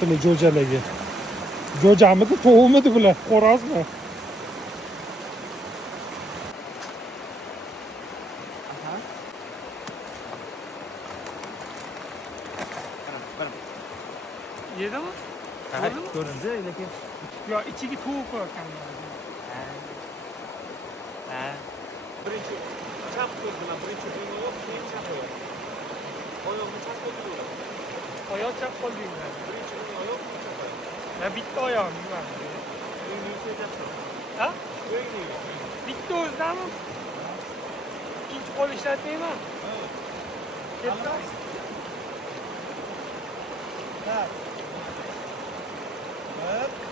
Bile jo'jaligi. Jo'jamidi, tovuqmidi bular? Xo'rozmi? Yedimi? Ko'rindi, lekin Yo, ichiga tovuq qo'yganman. birinchi chap ko'rdilar, birinchi o'ng oyoq, keyin chap oyoq. Oyoqni chap qo'ydilar. Oyoq chap qo'ldinglar. Birinchi o'ng oyoq, keyin chap oyoq. Ya bitta oyog'im yuvadi. O'ngni yuvsayapti. Ha? O'ngni yuv. Bitta o'zidami? Ikkinchi qo'l ishlatmayman. Ketdi. Ha. Hop.